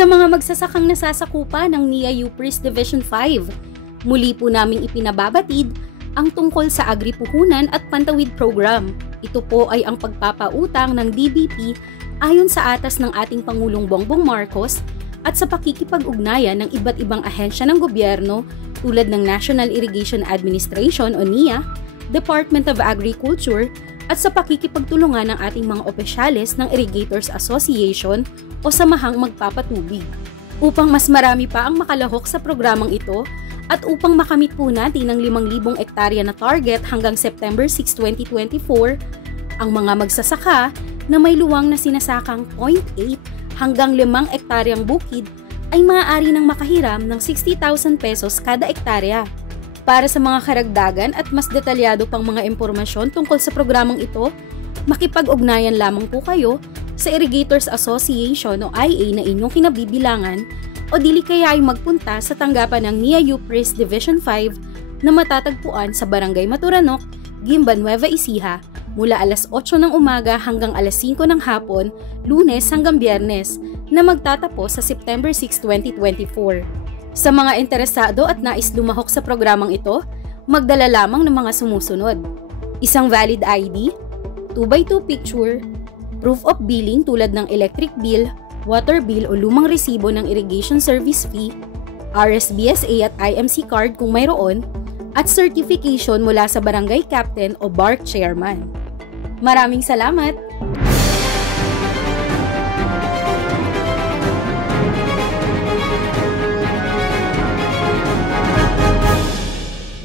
Sa mga magsasakang nasasakupa ng NIA UPRIS Division 5, muli po naming ipinababatid ang tungkol sa Agri-Puhunan at Pantawid Program. Ito po ay ang pagpapautang ng DBP ayon sa atas ng ating Pangulong Bongbong Marcos at sa pakikipag-ugnayan ng iba't ibang ahensya ng gobyerno tulad ng National Irrigation Administration o NIA, Department of Agriculture at sa pakikipagtulungan ng ating mga opisyales ng Irrigators Association o samahang magpapatubig. Upang mas marami pa ang makalahok sa programang ito at upang makamit po natin ang 5,000 hektarya na target hanggang September 6, 2024, ang mga magsasaka na may luwang na sinasakang 0.8 hanggang 5 hektaryang bukid ay maaari nang makahiram ng 60,000 pesos kada hektarya. Para sa mga karagdagan at mas detalyado pang mga impormasyon tungkol sa programang ito, makipag-ugnayan lamang po kayo sa Irrigators Association o IA na inyong kinabibilangan o dili kaya ay magpunta sa tanggapan ng NIA UPRIS Division 5 na matatagpuan sa Barangay Maturanok, Guimba, Nueva Ecija mula alas 8 ng umaga hanggang alas 5 ng hapon, Lunes hanggang Biyernes na magtatapos sa September 6, 2024. Sa mga interesado at nais lumahok sa programang ito, magdala lamang ng mga sumusunod: isang valid ID, 2x2 picture, proof of billing tulad ng electric bill, water bill o lumang resibo ng irrigation service fee, RSBSA at IMC card kung mayroon, at certification mula sa barangay captain o BARC chairman. Maraming salamat!